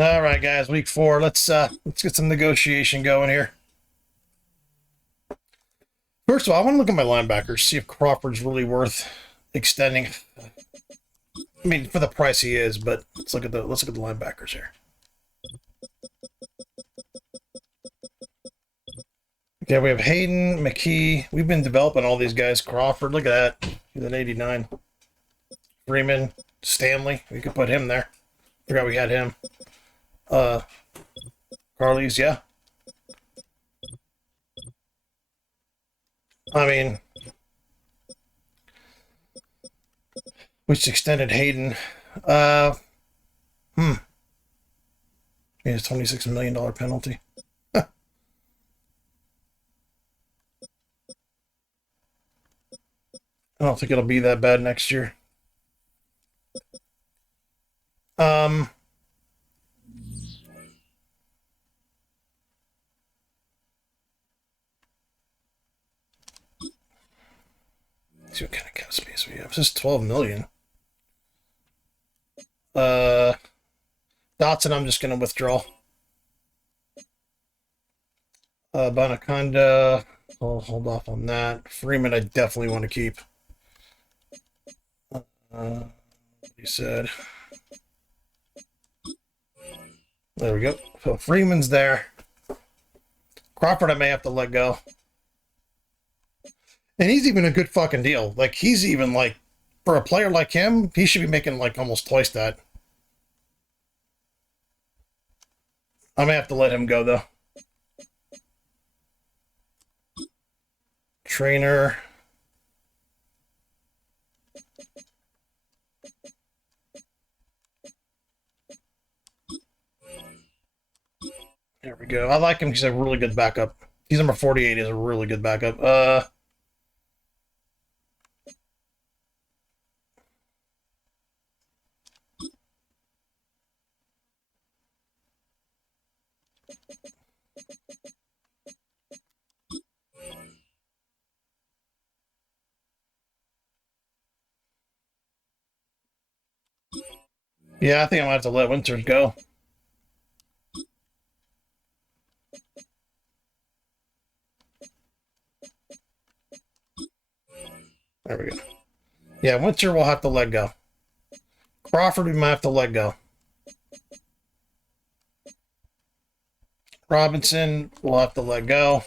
All right, guys, week 4. Let's get some negotiation going here. First of all, I want to look at my linebackers, see if Crawford's really worth extending. I mean, for the price he is, but let's look at the linebackers here. Okay, we have Hayden, McKee. We've been developing all these guys. Crawford, look at that. He's an 89. Freeman, Stanley. We could put him there. Forgot we had him. Carly's, yeah. I mean, we just extended Hayden. He has $26 million penalty. I don't think it'll be that bad next year. Let's see what kind of cap space we have. This is 12 million. Dotson, I'm just gonna withdraw. Bonaconda, I'll hold off on that. Freeman, I definitely want to keep. He said. There we go. So Freeman's there. Crawford, I may have to let go. And he's even a good fucking deal. Like, he's even like, for a player like him, he should be making like almost twice that. I may have to let him go, though. Trainer. There we go. I like him because he's a really good backup. He's number 48. Is a really good backup. Yeah, I think I might have to let Winters go. There we go. Yeah, Winter will have to let go. Crawford, we might have to let go. Robinson, we'll have to let go.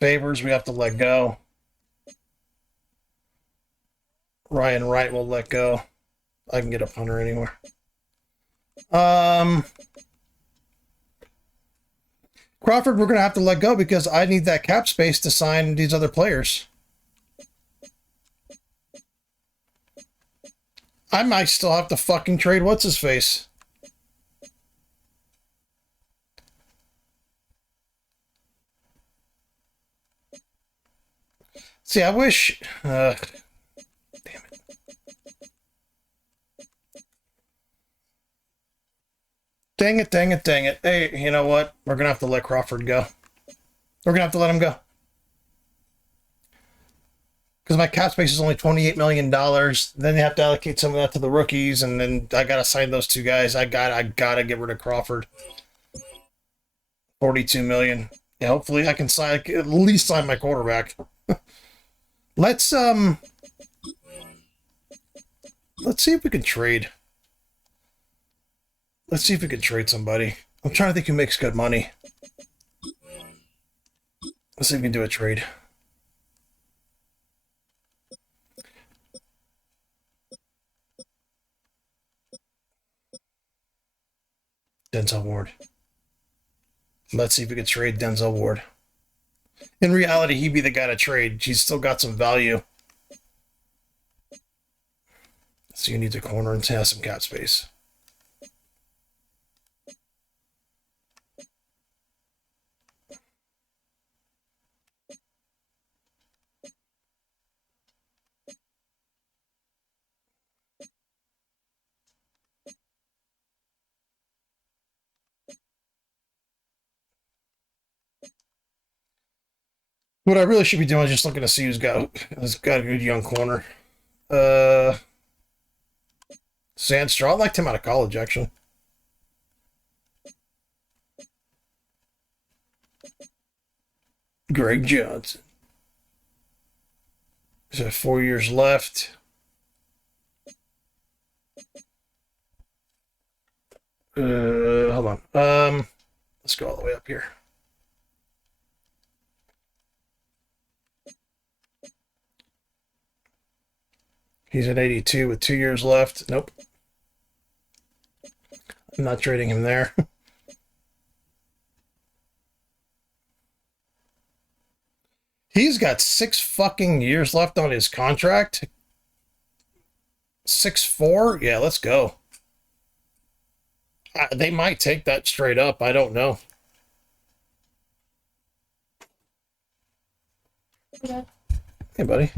Favors, we have to let go. Ryan Wright will let go. I can get a punter anywhere. Crawford, we're going to have to let go because I need that cap space to sign these other players. I might still have to fucking trade what's-his-face. See, I wish... damn it. Dang it, dang it, dang it. Hey, you know what? We're going to have to let Crawford go. We're going to have to let him go. Because my cap space is only $28 million. Then you have to allocate some of that to the rookies, and then I got to sign those two guys. I gotta get rid of Crawford. $42 million. Yeah, hopefully I can at least sign my quarterback. Let's see if we can trade. Let's see if we can trade somebody. I'm trying to think who makes good money. Let's see if we can do a trade. Denzel Ward. Let's see if we can trade Denzel Ward. In reality, he'd be the guy to trade. He's still got some value. So you need a corner and have some cap space. What I really should be doing is just looking to see who's got a good young corner. Sandstrom. I liked him out of college, actually. Greg Johnson. So 4 years left. Hold on. Let's go all the way up here. He's at 82 with 2 years left. Nope. I'm not trading him there. He's got 6 fucking years left on his contract. 6'4"? Yeah, let's go. They might take that straight up. I don't know. Hey, buddy.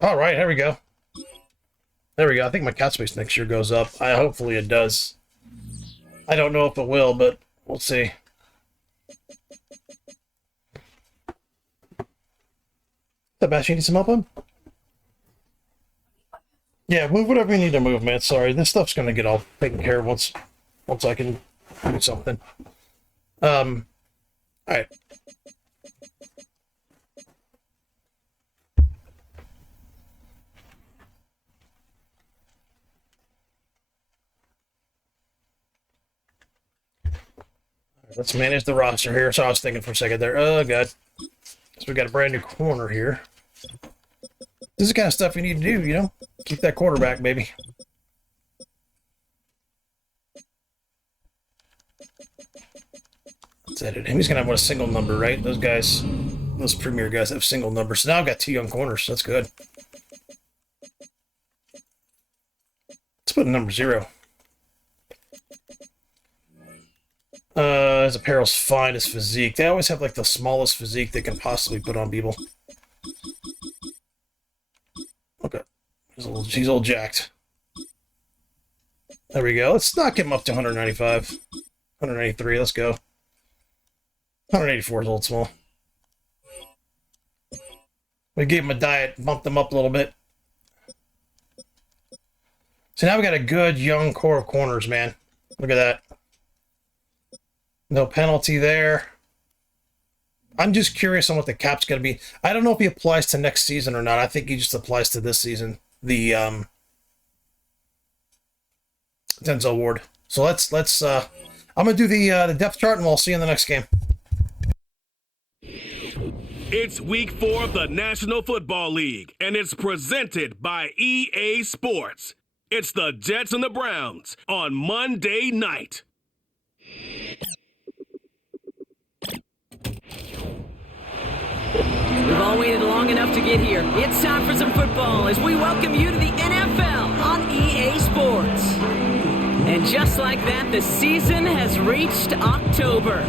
All right, here we go. There we go. I think my cat space next year goes up. Hopefully it does. I don't know if it will, but we'll see. The Bash, you need some help on? Yeah, move whatever you need to move, man. Sorry, this stuff's gonna get all taken care of once I can do something. All right. Let's manage the roster here. So I was thinking for a second there. Oh, God. So we got a brand new corner here. This is the kind of stuff you need to do, you know? Keep that quarterback, baby. Let's edit him. He's going to have a single number, right? Those guys, those premier guys have single numbers. So now I've got 2 young corners. That's good. Let's put a number 0. His apparel's fine. His physique. They always have like the smallest physique they can possibly put on people. Okay. He's a little jacked. There we go. Let's knock him up to 195. 193. Let's go. 184 is a little small. We gave him a diet, bumped him up a little bit. So now we got a good young core of corners, man. Look at that. No penalty there. I'm just curious on what the cap's going to be. I don't know if he applies to next season or not. I think he just applies to this season. The Denzel Ward. So let's I'm going to do the depth chart and we'll see you in the next game. It's week 4 of the National Football League, and it's presented by EA Sports. It's the Jets and the Browns on Monday night. We've all waited long enough to get here. It's time for some football as we welcome you to the NFL on EA Sports. And just like that, the season has reached October.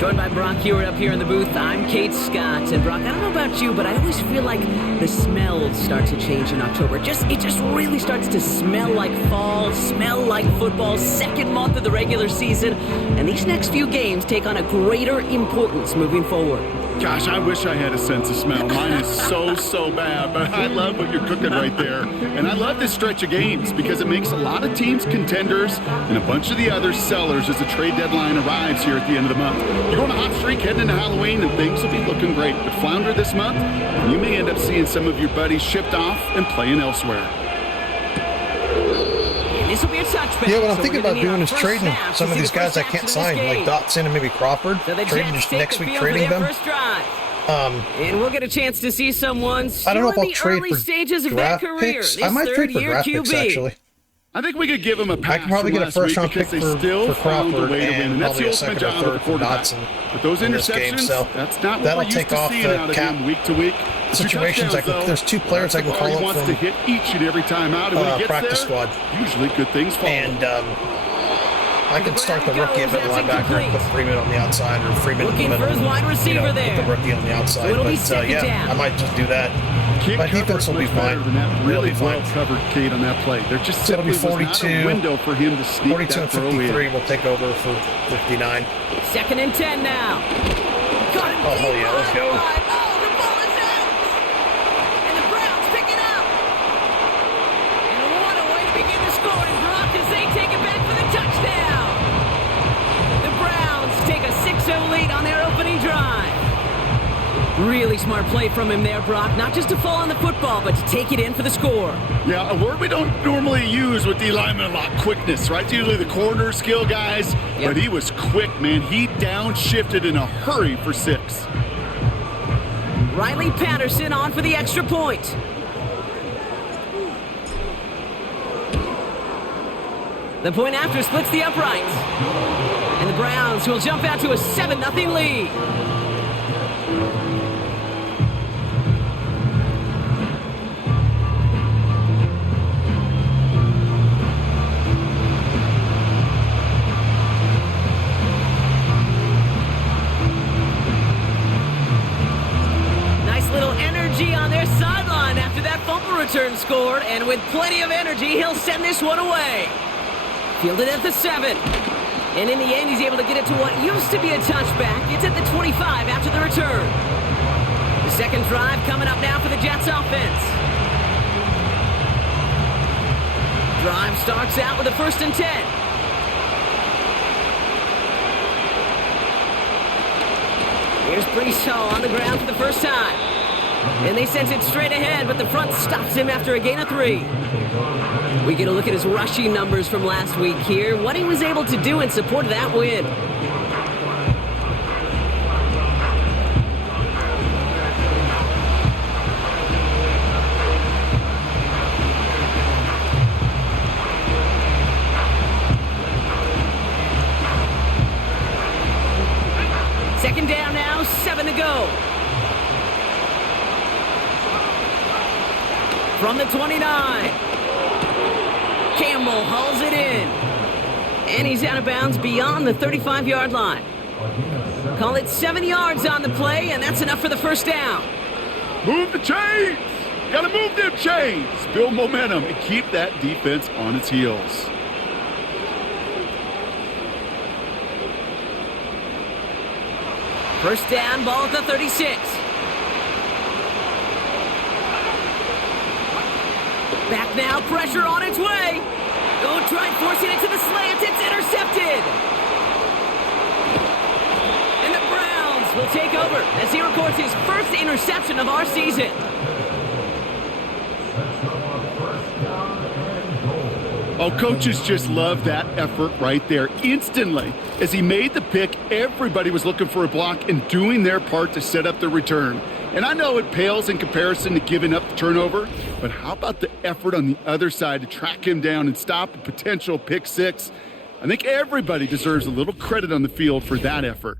Joined by Brock Hewitt up here in the booth, I'm Kate Scott. And Brock, I don't know about you, but I always feel like the smells start to change in October. It just really starts to smell like fall, smell like football, second month of the regular season. And these next few games take on a greater importance moving forward. Gosh, I wish I had a sense of smell. Mine is so bad, but I love what you're cooking right there. And I love this stretch of games because it makes a lot of teams contenders and a bunch of the other sellers as the trade deadline arrives here at the end of the month. You're on a hot streak heading into Halloween and things will be looking great, but flounder this month and you may end up seeing some of your buddies shipped off and playing elsewhere. This will be a touchback. Yeah, what I'm thinking about doing is trading some of these guys I can't sign, like Dotson and maybe Crawford. So Trading just next week, trading them. And we'll get a chance to see someone I don't know if I'll in the trade early for stages of draft their career. picks. This I might trade for third-year draft picks, QB. actually. I think we could give him a pass. I can probably from get a last first week round pick because they still for found a Crawford way to win. and And that's probably the a ultimate second or job of a third for quarterback. Dotson But those in this interceptions, game, so that's not what that'll we're used take to off seeing the out of cap him week to week. situations. There's 2 players I can call He up wants from to hit each and every time out, and when he gets practice there, squad. usually good things follow. And I can start the rookie at middle linebacker and put Freeman on the outside, or Freeman Looking in the for middle. his wide receiver Put there. the rookie on the outside. So it'll be But second yeah, down. I might just do that. Can't My cover defense it will be much better fine. than that. Really It'll be well fine. covered, Kate, on that play. There just So it'll be simply was not 42, a window for him to sneak 42 that and throw 53 in. will take over for 59. Second and 10 now. Oh, hell yeah, let's go. Really smart play from him there, Brock. Not just to fall on the football, but to take it in for the score. Yeah, a word we don't normally use with D linemen a lot, quickness, right? It's usually the corner skill guys, Yep. but he was quick, man. He downshifted in a hurry for 6. Riley Patterson on for the extra point. The point after splits the uprights. And the Browns will jump out to a 7-0 lead. Nice little energy on their sideline after that fumble return scored, and with plenty of energy, he'll send this one away. Fielded at the 7. And in the end, he's able to get it to what used to be a touchback. It's at the 25 after the return. The second drive coming up now for the Jets offense. Drive starts out with a 1st and 10. Here's Brees Hall on the ground for the first time. And they send it straight ahead, but the front stops him after a gain of 3. We get a look at his rushing numbers from last week here, what he was able to do in support of that win. Second down now, 7 to go. From the 29. Campbell hauls it in. And he's out of bounds beyond the 35-yard line. Call it 7 yards on the play, and that's enough for the first down. Move the chains! Gotta move them chains! Build momentum and keep that defense on its heels. First down, ball at the 36. Back now, pressure on its way. Go try forcing it to the slant. It's intercepted. And the Browns will take over as he records his first interception of our season. Oh, coaches just love that effort right there. Instantly, as he made the pick, everybody was looking for a block and doing their part to set up the return. And I know it pales in comparison to giving up the turnover, but how about the effort on the other side to track him down and stop a potential pick 6? I think everybody deserves a little credit on the field for that effort.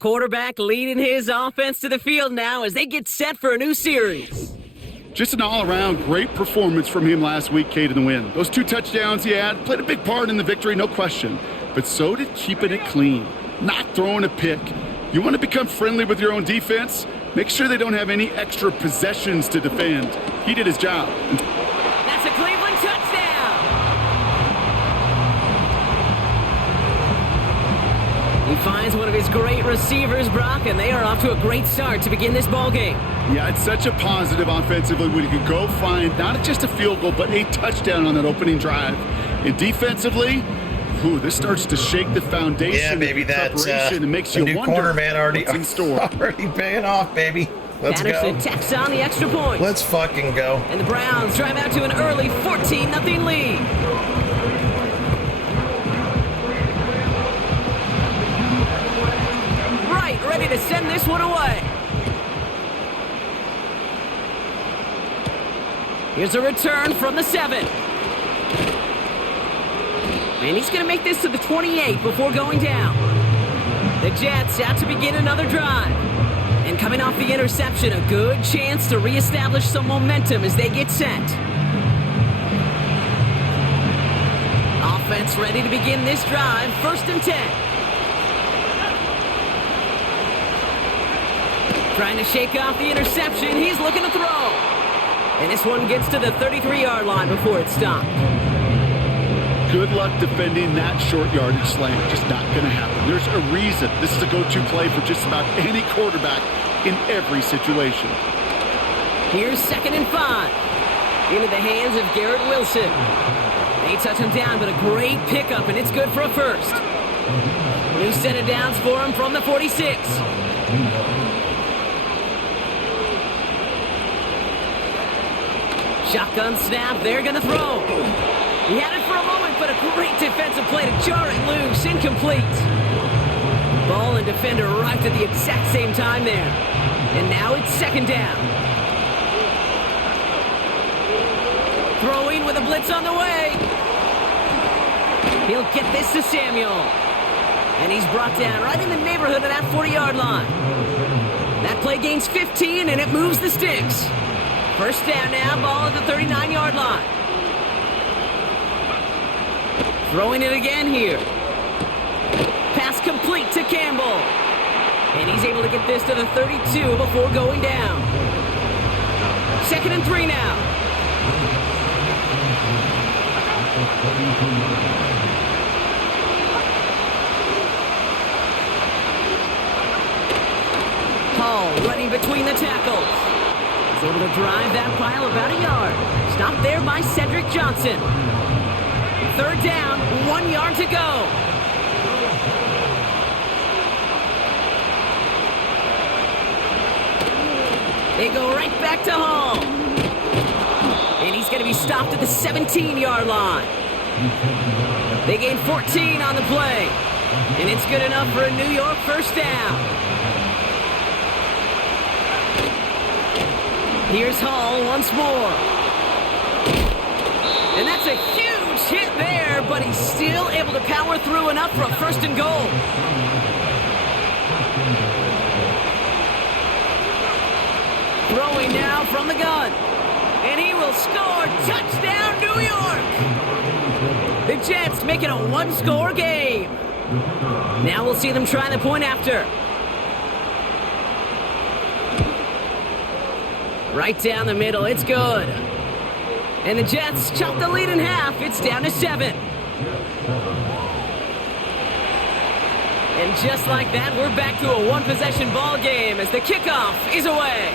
Quarterback leading his offense to the field now as they get set for a new series. Just an all-around great performance from him last week, Kate, in the win. Those 2 touchdowns he had played a big part in the victory, no question. But so did keeping it clean, not throwing a pick. You want to become friendly with your own defense? Make sure they don't have any extra possessions to defend. He did his job. That's a Cleveland touchdown. He finds one of his great receivers, Brock, and they are off to a great start to begin this ballgame. Yeah, it's such a positive offensively when you can go find not just a field goal, but a touchdown on that opening drive. And defensively, this starts to shake the foundation. Yeah, baby, that's and makes you new wonder corner man already what's in store. already paying off, baby. Let's Patterson go. tacks on the extra point. Let's fucking go. And the Browns drive out to an early 14-0 lead. Right, ready to send this one away. Here's a return from the 7. And he's going to make this to the 28 before going down. The Jets out to begin another drive. And coming off the interception, a good chance to reestablish some momentum as they get set. Offense ready to begin this drive, 1st and 10. Trying to shake off the interception, he's looking to throw. And this one gets to the 33-yard line before it's stopped. Good luck defending that short yardage slant. Just not going to happen. There's a reason this is a go-to play for just about any quarterback in every situation. Here's 2nd and 5. Into the hands of Garrett Wilson. They touch him down, but a great pickup, and it's good for a first. New set of downs for him from the 46. Shotgun snap, they're going to throw. He had it for a moment, but a great defensive play to jar it loose, incomplete. Ball and defender arrived at the exact same time there. And now it's second down. Throwing with a blitz on the way. He'll get this to Samuel. And he's brought down right in the neighborhood of that 40-yard line. That play gains 15, and it moves the sticks. First down now, ball at the 39-yard line. Throwing it again here. Pass complete to Campbell. And he's able to get this to the 32 before going down. 2nd and 3 now. Hall running between the tackles. He's able to drive that pile about a yard. Stopped there by Cedric Johnson. 3rd down, 1 yard to go. They go right back to Hall. And he's going to be stopped at the 17-yard line. They gain 14 on the play. And it's good enough for a New York first down. Here's Hall once more. And that's a huge hit there, but he's still able to power through enough for a 1st and goal. Throwing now from the gun. And he will score. Touchdown, New York! The Jets make it a one-score game. Now we'll see them try the point after. Right down the middle, it's good. And the Jets chop the lead in half. It's down to 7. And just like that, we're back to a one-possession ball game as the kickoff is away.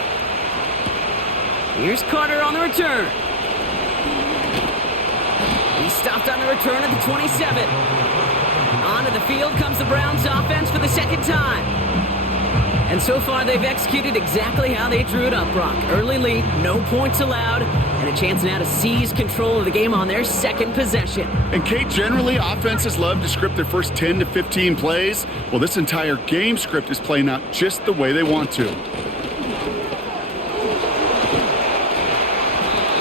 Here's Carter on the return. He stopped on the return at the 27. Onto the field comes the Browns offense for the 2nd time. And so far, they've executed exactly how they drew it up, Brock. Early lead, no points allowed, and a chance now to seize control of the game on their 2nd possession. And Kate, generally, offenses love to script their first 10 to 15 plays. Well, this entire game script is playing out just the way they want to.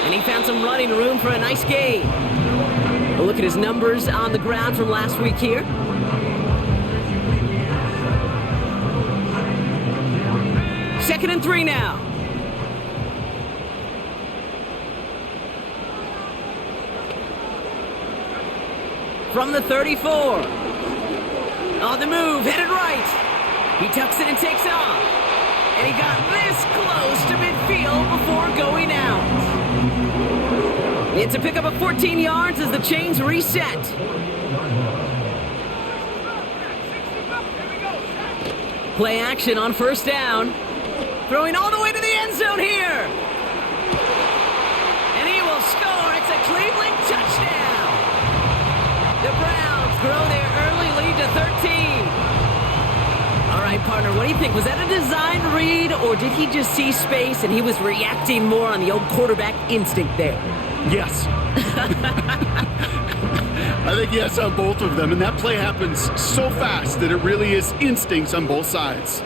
And he found some running room for a nice gain. A look at his numbers on the ground from last week here. Second and 3 now. From the 34. On the move, headed right. He tucks it and takes off. And he got this close to midfield before going out. It's a pickup of 14 yards as the chains reset. Play action on 1st down. Throwing all the way to the end zone here. And he will score. It's a Cleveland touchdown. The Browns grow their early lead to 13. All right, partner, what do you think? Was that a design read, or did he just see space and he was reacting more on the old quarterback instinct there? Yes. I think yes on both of them, and that play happens so fast that it really is instincts on both sides.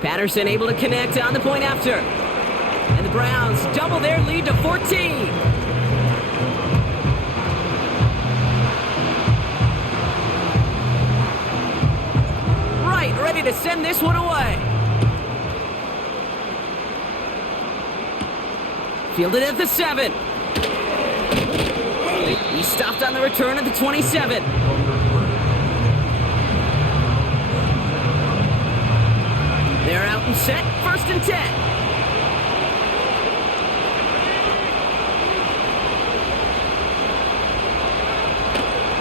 Patterson able to connect on the point after. And the Browns double their lead to 14. Right, ready to send this one away. Fielded at the 7. He stopped on the return at the 27. They're out and set, 1st and 10.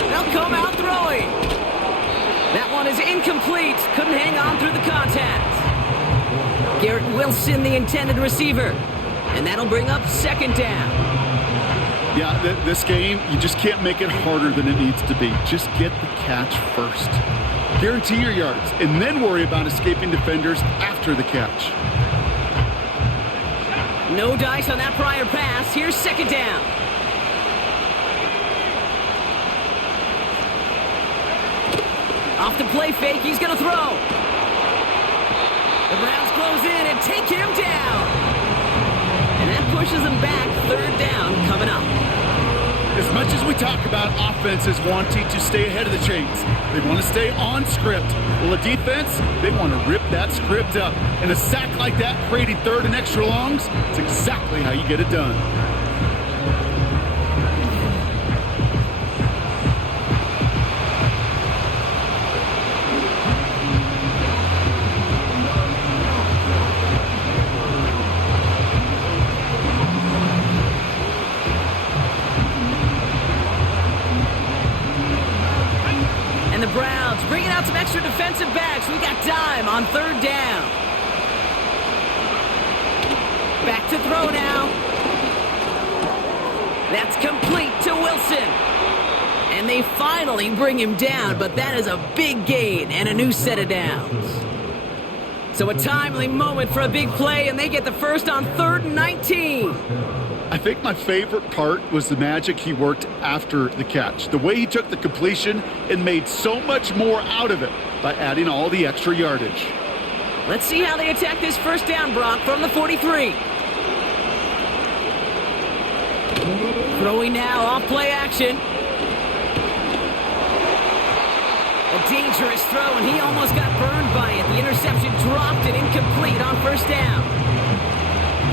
They'll come out throwing. That one is incomplete. Couldn't hang on through the contact. Garrett Wilson, the intended receiver. And that'll bring up 2nd down. Yeah, this game, you just can't make it harder than it needs to be. Just get the catch first. Guarantee your yards, and then worry about escaping defenders after the catch. No dice on that prior pass. Here's second down. Off the play fake, he's going to throw. The Browns close in and take him down. And that pushes them back. Third down coming up. As much as we talk about offenses wanting to stay ahead of the chains, they want to stay on script. Well, a defense, they want to rip that script up. And a sack like that, creating third and extra longs, it's exactly how you get it done. The Browns bringing out some extra defensive backs. We got dime on third down. Back to throw now. That's complete to Wilson. And they finally bring him down, but that is a big gain and a new set of downs. So a timely moment for a big play, and they get the first on 3rd and 19. I think my favorite part was the magic he worked after the catch. The way he took the completion and made so much more out of it by adding all the extra yardage. Let's see how they attack this first down, Brock, from the 43. Throwing now, off play action. A dangerous throw, and he almost got burned by it. The interception dropped and incomplete on first down.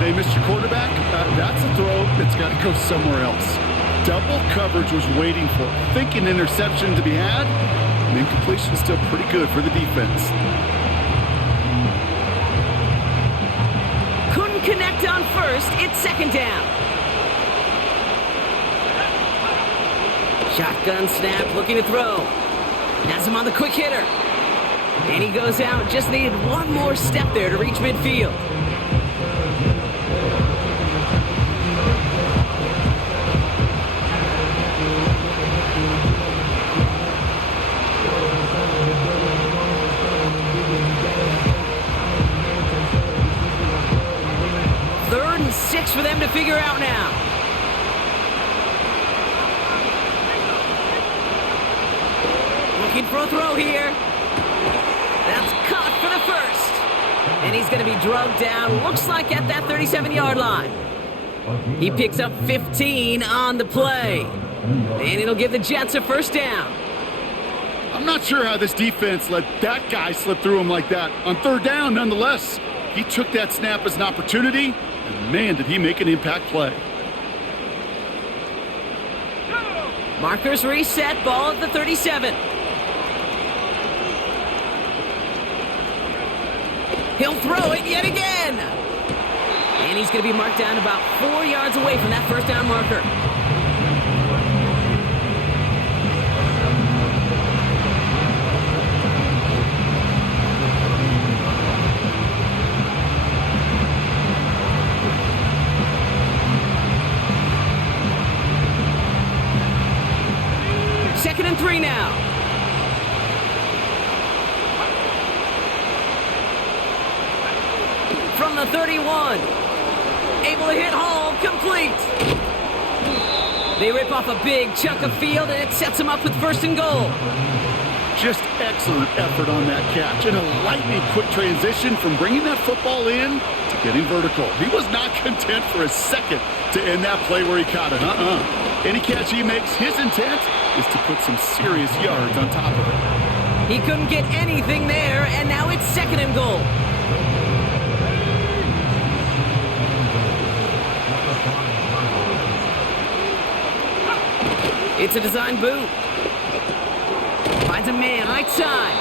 Hey, Mr. Quarterback, that's a throw that's got to go somewhere else. Double coverage was waiting for it. Thinking interception to be had, and incompletion still pretty good for the defense. Couldn't connect on first. It's second down. Shotgun snap, looking to throw. Has him on the quick hitter. And he goes out. Just needed one more step there to reach midfield. Third and 6 for them to figure out now. Looking for a throw here. That's caught for the first. And he's going to be drugged down, looks like at that 37-yard line. He picks up 15 on the play. And it'll give the Jets a first down. I'm not sure how this defense let that guy slip through him like that. On third down, nonetheless, he took that snap as an opportunity, and man, did he make an impact play. Markers reset, ball at the 37. He'll throw it yet again. And he's going to be marked down about 4 yards away from that first down marker. Second and 3 now. From the 31. Able to hit Hall, complete. They rip off a big chunk of field, and it sets them up with first and goal. Just excellent effort on that catch, and a lightning quick transition from bringing that football in to getting vertical. He was not content for a second to end that play where he caught it. Any catch he makes, his intent is to put some serious yards on top of it. He couldn't get anything there, and now it's second and goal. It's a design boot. Finds a man right side.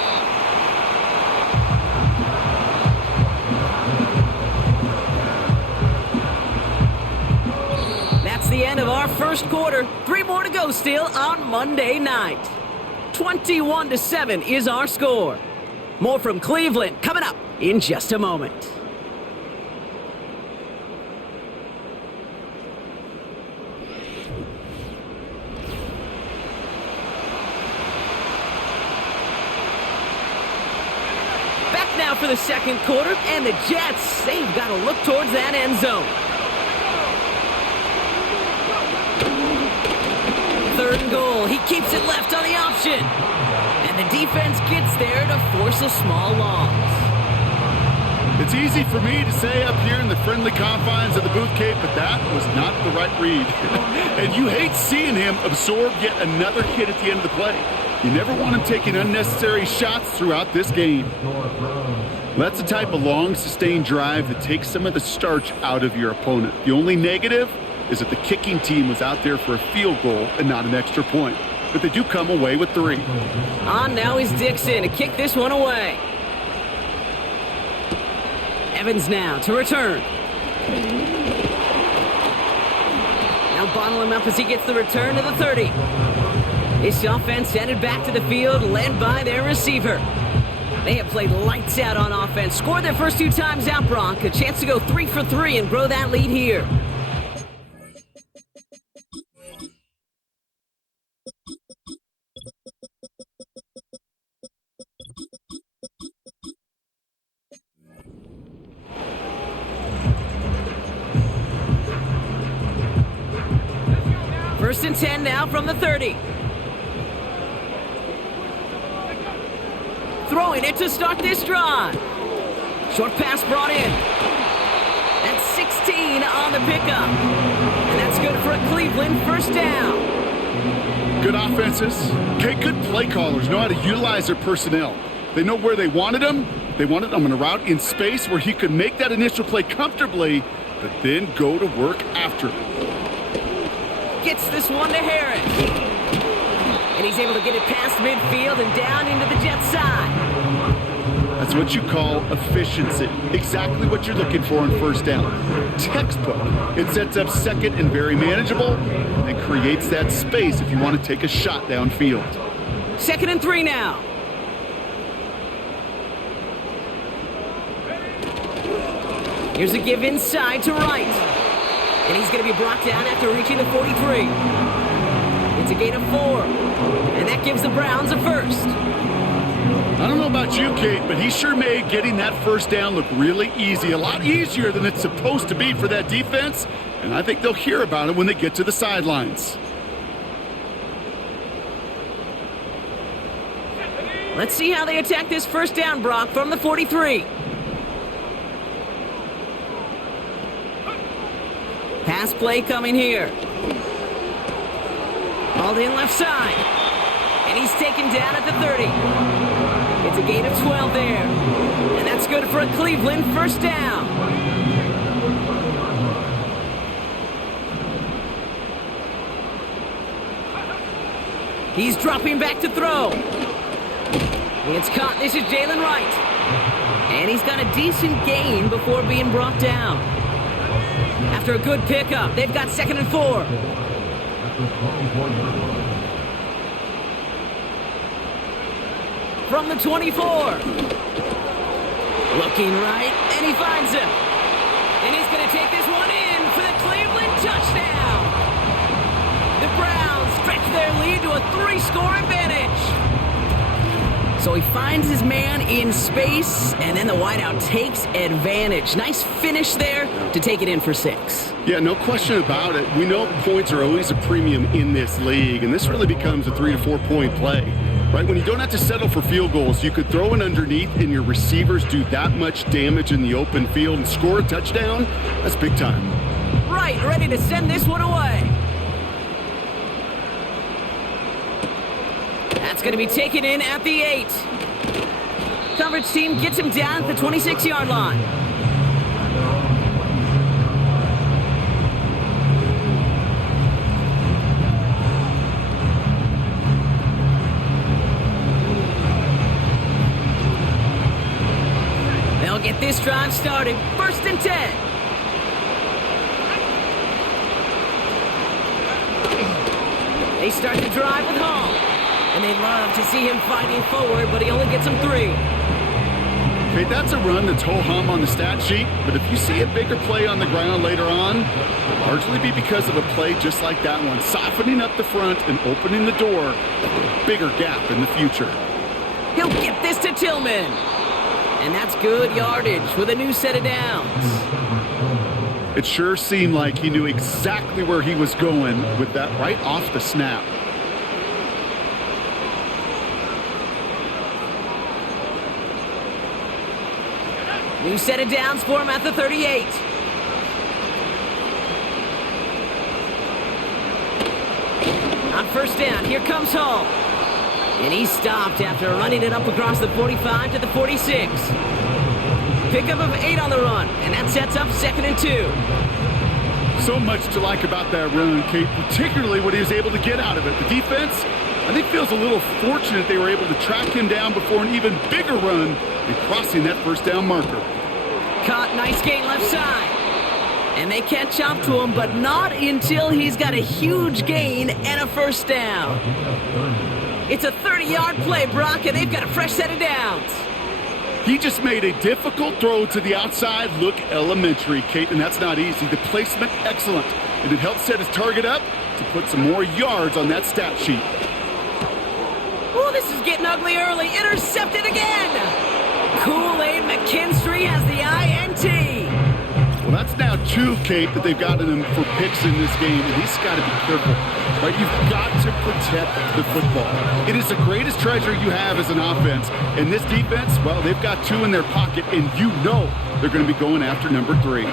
That's the end of our first quarter. 3 more to go still on Monday night. 21-7 is our score. More from Cleveland coming up in just a moment. Back now for the second quarter, and the Jets, they've got to look towards that end zone. 3rd and goal. He keeps it left on the option. And the defense gets there to force a small loss. It's easy for me to say up here in the friendly confines of the Booth Cape, but that was not the right read. And you hate seeing him absorb yet another hit at the end of the play. You never want him taking unnecessary shots throughout this game. That's the type of long, sustained drive that takes some of the starch out of your opponent. The only negative is that the kicking team was out there for a field goal and not an extra point. But they do come away with 3. On now is Dixon to kick this one away. Evans now to return. Now bottle him up as he gets the return to the 30. This offense headed back to the field, led by their receiver. They have played lights out on offense, scored their first 2 times out, Brock. A chance to go 3 for 3 and grow that lead here. First and 10 now from the 30. Throwing it to start this drive. Short pass brought in. That's 16 on the pickup. And that's good for a Cleveland first down. Good offenses. Okay, good play callers know how to utilize their personnel. They know where they wanted them. They wanted them on a route in space where he could make that initial play comfortably, but then go to work after it. Gets this one to Harris. And he's able to get it past midfield and down into the Jets side. That's what you call efficiency. Exactly what you're looking for on first down. Textbook. It sets up second and very manageable and creates that space if you want to take a shot downfield. 2nd and 3 now. Here's a give inside to Wright. And he's going to be brought down after reaching the 43. It's a gain of 4. And that gives the Browns a first. I don't know about you, Kate, but he sure made getting that first down look really easy. A lot easier than it's supposed to be for that defense. And I think they'll hear about it when they get to the sidelines. Let's see how they attack this first down, Brock, from the 43. Pass play coming here. Balled in left side. And he's taken down at the 30. It's a gain of 12 there. And that's good for a Cleveland first down. He's dropping back to throw. It's caught. This is Jalen Wright. And he's got a decent gain before being brought down. After a good pickup, they've got 2nd and 4. From the 24. Looking right, and he finds him. And he's going to take this one in for the Cleveland touchdown. The Browns stretch their lead to a 3-score advantage. So he finds his man in space, and then the wideout takes advantage. Nice finish there to take it in for 6. Yeah, no question about it. We know points are always a premium in this league, and this really becomes a 3 to 4 point play. Right, when you don't have to settle for field goals, you could throw it underneath and your receivers do that much damage in the open field and score a touchdown. That's big time. Right, ready to send this one away. That's going to be taken in at the 8. Coverage team gets him down at the 26-yard line. They'll get this drive started. 1st and 10. They start the drive with Hall. And they love to see him fighting forward, but he only gets them 3. Okay, that's a run that's ho-hum on the stat sheet, but if you see a bigger play on the ground later on, it'll largely be because of a play just like that one, softening up the front and opening the door for a bigger gap in the future. He'll get this to Tillman. And that's good yardage with a new set of downs. It sure seemed like he knew exactly where he was going with that right off the snap. New set of downs for him at the 38. On first down, here comes Hall. And he's stopped after running it up across the 45 to the 46. Pickup of 8 on the run, and that sets up 2nd and 2. So much to like about that run, Kate, particularly what he was able to get out of it. The defense, I think, feels a little fortunate they were able to track him down before an even bigger run and crossing that first down marker. Caught, nice gain left side. And they catch up to him, but not until he's got a huge gain and a first down. It's a 30-yard play, Brock, and they've got a fresh set of downs. He just made a difficult throw to the outside look elementary, Kate, and that's not easy. The placement, excellent. And it helped set his target up to put some more yards on that stat sheet. Oh, this is getting ugly early. Intercepted again. Kool-Aid McKinstry has the INT. Well, that's now 2, Kate, that they've gotten him for picks in this game, and he's got to be careful. Right? You've got to protect the football. It is the greatest treasure you have as an offense. And this defense, well, they've got 2 in their pocket, and you know they're going to be going after number 3.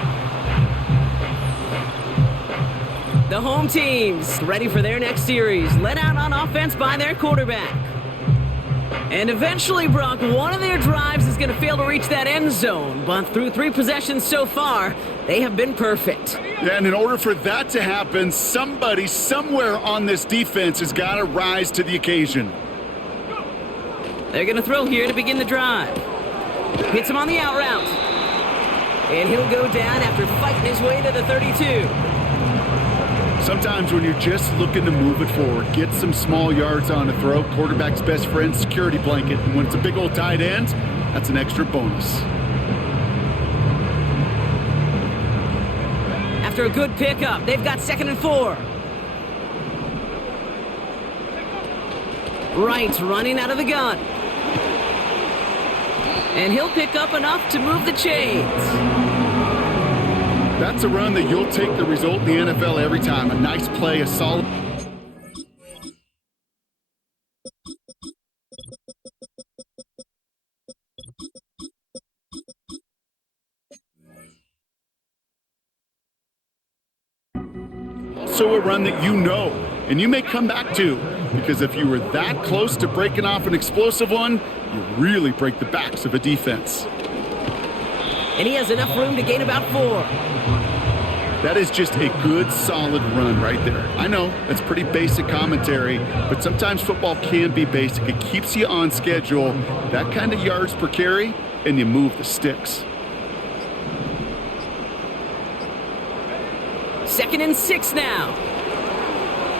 The home team's ready for their next series, led out on offense by their quarterback. And eventually, Brock, one of their drives is going to fail to reach that end zone. But through 3 possessions so far, they have been perfect. Yeah, and in order for that to happen, somebody somewhere on this defense has got to rise to the occasion. They're going to throw here to begin the drive. Hits him on the out route. And he'll go down after fighting his way to the 32. Sometimes when you're just looking to move it forward, get some small yards on a throw, quarterback's best friend, security blanket. And when it's a big old tight end, that's an extra bonus. After a good pickup, they've got 2nd and 4. Wright running out of the gun. And he'll pick up enough to move the chains. That's a run that you'll take the result in the NFL every time. A nice play, a solid... Also a run that you know, and you may come back to, because if you were that close to breaking off an explosive one, you really break the backs of a defense. And he has enough room to gain about 4. That is just a good, solid run right there. I know, that's pretty basic commentary, but sometimes football can be basic. It keeps you on schedule, that kind of yards per carry, and you move the sticks. 2nd and 6 now.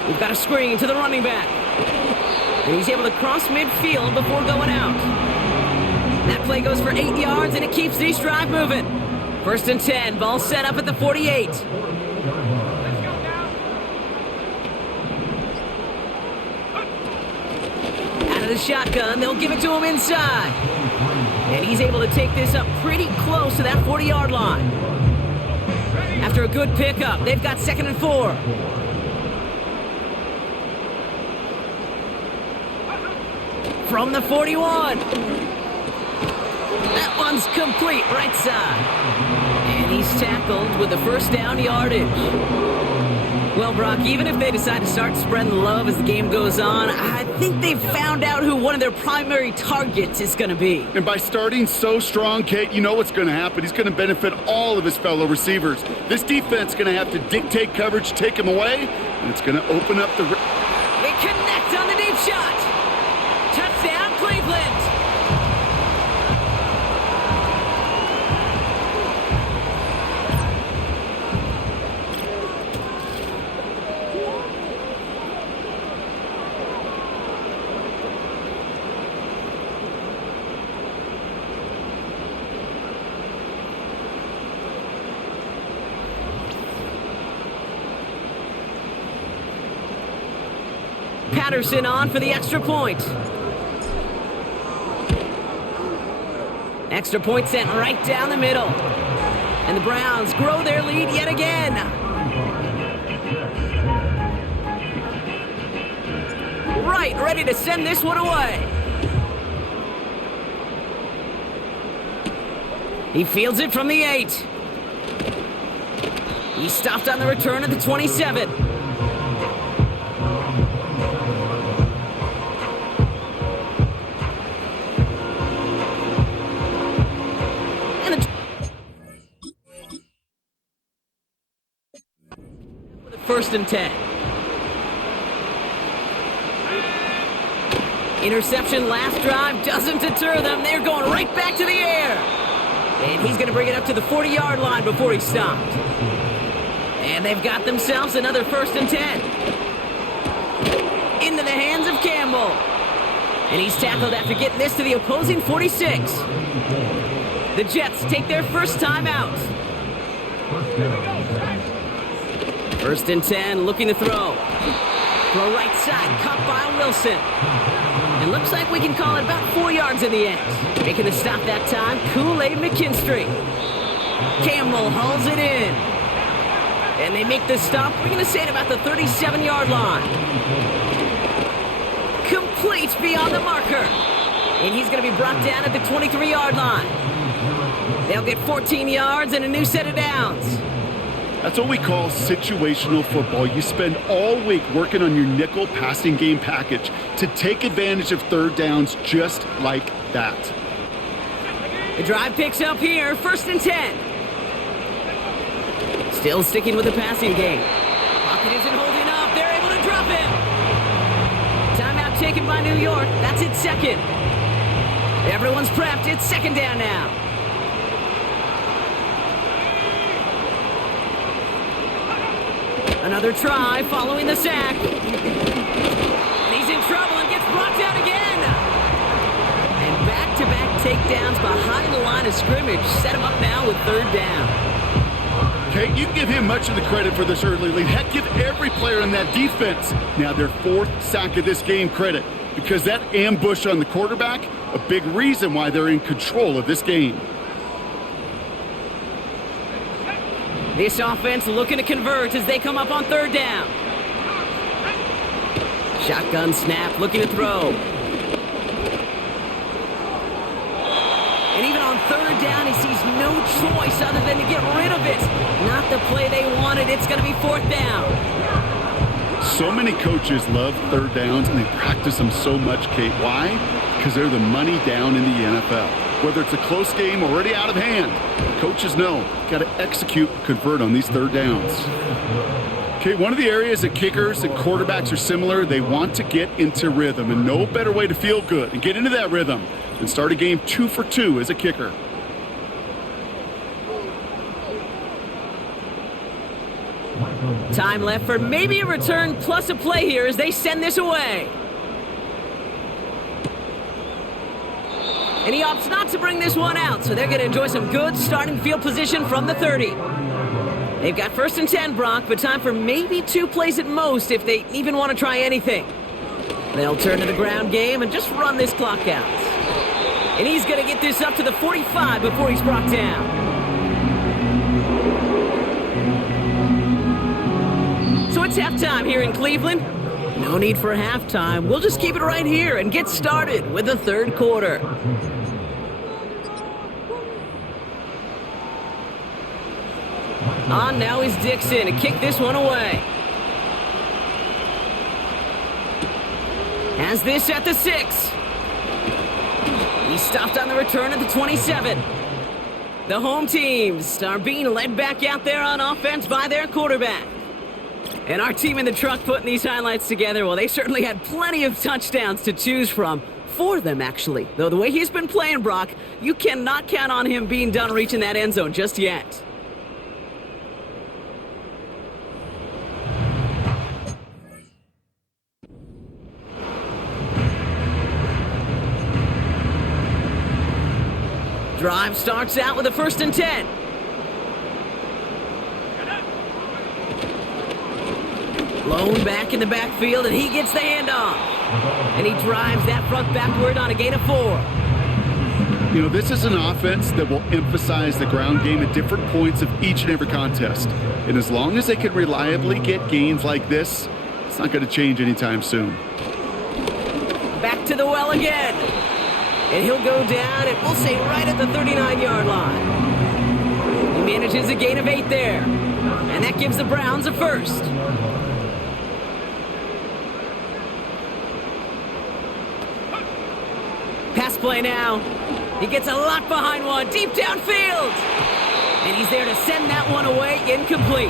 We've got a screen to the running back. And he's able to cross midfield before going out. That play goes for 8 yards, and it keeps this drive moving. 1st and 10, ball set up at the 48. Out of the shotgun, they'll give it to him inside. And he's able to take this up pretty close to that 40-yard line. After a good pickup, they've got 2nd and 4. From the 41. That one's complete, right side. And he's tackled with the first down yardage. Well, Brock, even if they decide to start spreading the love as the game goes on, I think they've found out who one of their primary targets is going to be. And by starting so strong, Kate, you know what's going to happen. He's going to benefit all of his fellow receivers. This defense is going to have to dictate coverage, take him away, and it's going to open up the... They connect on the deep shot. Touchdown, Cleveland. Patterson on for the extra point. Extra point sent right down the middle. And the Browns grow their lead yet again. Right, ready to send this one away. He fields it from the 8. He stopped on the return at the 27. First and 10. Interception last drive doesn't deter them. They're going right back to the air. And he's going to bring it up to the 40-yard line before he stopped. And they've got themselves another first and 10. Into the hands of Campbell. And he's tackled after getting this to the opposing 46. The Jets take their first time out. First and 10, looking to throw. Throw right side, caught by Wilson. It looks like we can call it about 4 yards in the end. Making the stop that time, Kool-Aid McKinstry. Campbell hauls it in. And they make the stop, we're going to say at about the 37-yard line. Complete beyond the marker. And he's going to be brought down at the 23-yard line. They'll get 14 yards and a new set of downs. That's what we call situational football. You spend all week working on your nickel passing game package to take advantage of third downs just like that. The drive picks up here, first and 10. Still sticking with the passing game. Pocket isn't holding up. They're able to drop him. Timeout taken by New York. That's its second. Everyone's prepped. It's second down now. Another try following the sack. And he's in trouble and gets brought down again. And back-to-back takedowns behind the line of scrimmage set him up now with third down. Okay, you can give him much of the credit for this early lead. Heck, give every player on that defense now their fourth sack of this game credit, because that ambush on the quarterback, a big reason why they're in control of this game. This offense looking to convert as they come up on third down. Shotgun snap, looking to throw. And even on third down, he sees no choice other than to get rid of it. Not the play they wanted. It's going to be fourth down. So many coaches love third downs, and they practice them so much, Kate. Why? Because they're the money down in the NFL. Whether it's a close game or already out of hand, coaches know got to execute, convert on these third downs. Okay, one of the areas that kickers and quarterbacks are similar, they want to get into rhythm, and no better way to feel good and get into that rhythm than start a game 2 for 2 as a kicker. Time left for maybe a return plus a play here as they send this away. And he opts not to bring this one out, so they're going to enjoy some good starting field position from the 30. They've got first and 10, Brock, but time for maybe 2 plays at most if they even want to try anything. They'll turn to the ground game and just run this clock out. And he's going to get this up to the 45 before he's brought down. So it's halftime here in Cleveland. No need for halftime. We'll just keep it right here and get started with the third quarter. On now is Dixon to kick this one away. Has this at the 6. He stopped on the return at the 27. The home teams are being led back out there on offense by their quarterback. And our team in the truck putting these highlights together, well, they certainly had plenty of touchdowns to choose from. 4 of them, actually. Though the way he's been playing, Brock, you cannot count on him being done reaching that end zone just yet. Drive starts out with a first and 10. Lone back in the backfield, and he gets the handoff. And he drives that front backward on a gain of 4. You know, this is an offense that will emphasize the ground game at different points of each and every contest. And as long as they can reliably get gains like this, it's not going to change anytime soon. Back to the well again. And he'll go down, and we'll say right at the 39-yard line. He manages a gain of 8 there. And that gives the Browns a first. Pass play now. He gets a lot behind one, deep downfield. And he's there to send that one away, incomplete.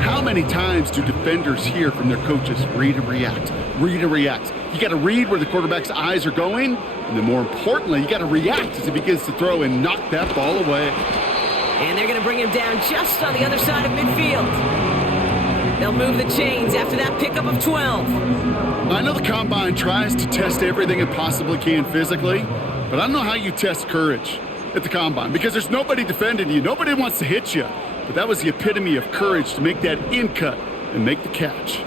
How many times do defenders hear from their coaches, read and react, read and react? You got to read where the quarterback's eyes are going, and then more importantly, you got to react as he begins to throw and knock that ball away. And they're going to bring him down just on the other side of midfield. They'll move the chains after that pickup of 12. I know the Combine tries to test everything it possibly can physically, but I don't know how you test courage at the Combine because there's nobody defending you. Nobody wants to hit you. But that was the epitome of courage to make that in cut and make the catch.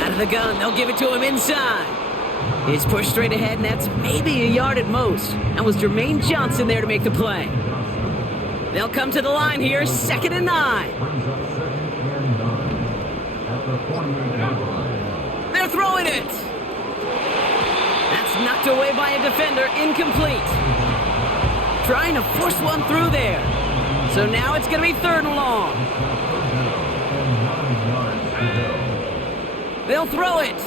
Out of the gun, they'll give it to him inside. He's pushed straight ahead, and that's maybe a yard at most. That was Jermaine Johnson there to make the play. They'll come to the line here, 2nd and 9. They're throwing it. That's knocked away by a defender, incomplete. Trying to force one through there. So now it's going to be 3rd and long. They'll throw it.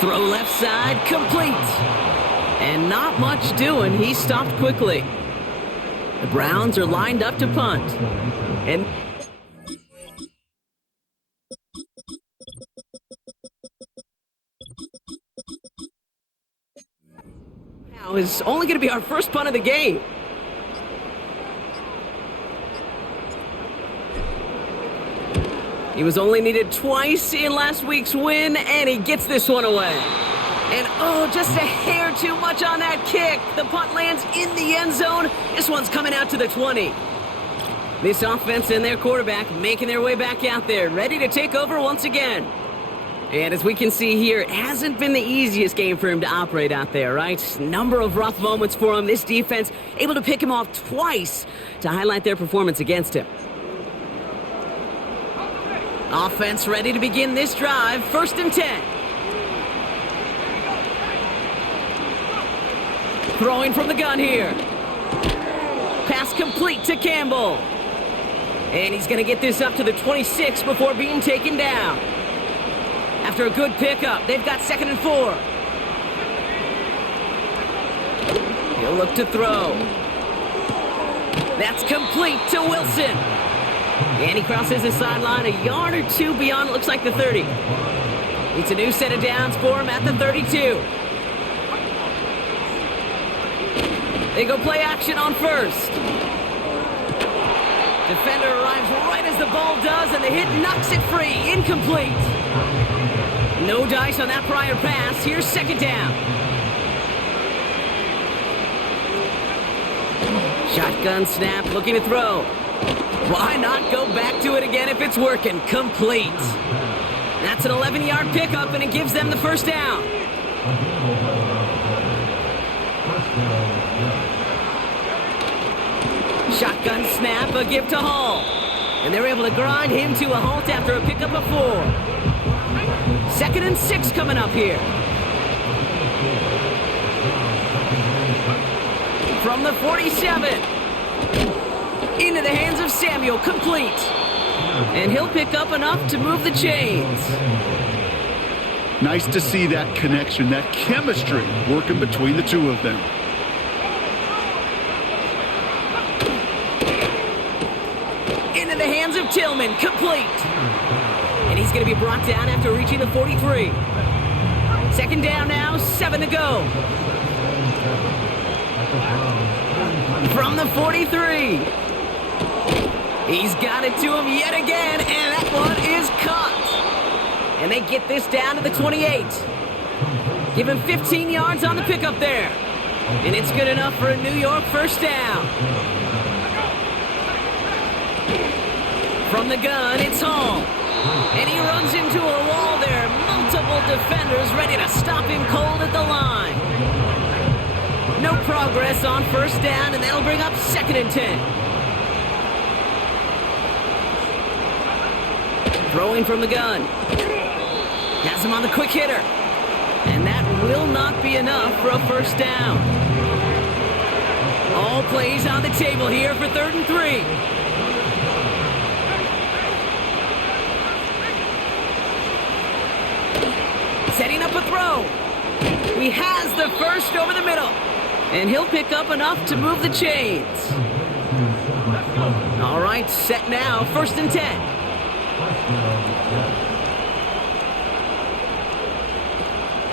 Throw left side, complete. And not much doing. He stopped quickly. The Browns are lined up to punt. And now is only going to be our first punt of the game. He was only needed twice in last week's win, and he gets this one away. And oh, just a hair too much on that kick. The punt lands in the end zone. This one's coming out to the 20. This offense and their quarterback making their way back out there, ready to take over once again. And as we can see here, it hasn't been the easiest game for him to operate out there, right? Number of rough moments for him. This defense able to pick him off twice to highlight their performance against him. Offense ready to begin this drive. 1st and 10. Throwing from the gun here. Pass complete to Campbell. And he's going to get this up to the 26 before being taken down. After a good pickup, they've got 2nd and 4. He'll look to throw. That's complete to Wilson. And he crosses the sideline a yard or two beyond, it looks like the 30. It's a new set of downs for him at the 32. They go play action on 1st. Defender arrives right as the ball does, and the hit knocks it free. Incomplete. No dice on that prior pass. Here's 2nd down. Shotgun snap, looking to throw. Why not go back to it again if it's working? Complete. That's an 11-yard pickup, and it gives them the 1st down. Shotgun snap, a give to Hall. And they're able to grind him to a halt after a pickup of 4. 2nd and 6 coming up here. From the 47. Into the hands of Samuel, complete. And he'll pick up enough to move the chains. Nice to see that connection, that chemistry working between the two of them. Into the hands of Tillman, complete. And he's going to be brought down after reaching the 43. 2nd down now, 7 to go. From the 43. He's got it to him yet again, and that one is caught. And they get this down to the 28. Give him 15 yards on the pickup there. And it's good enough for a New York 1st down. From the gun, it's Hall. And he runs into a wall there. Multiple defenders ready to stop him cold at the line. No progress on 1st down, and that'll bring up 2nd and 10. Throwing from the gun. Has him on the quick hitter. And that will not be enough for a first down. All plays on the table here for 3rd and 3. Setting up a throw. He has the first over the middle. And he'll pick up enough to move the chains. All right, set now, 1st and 10.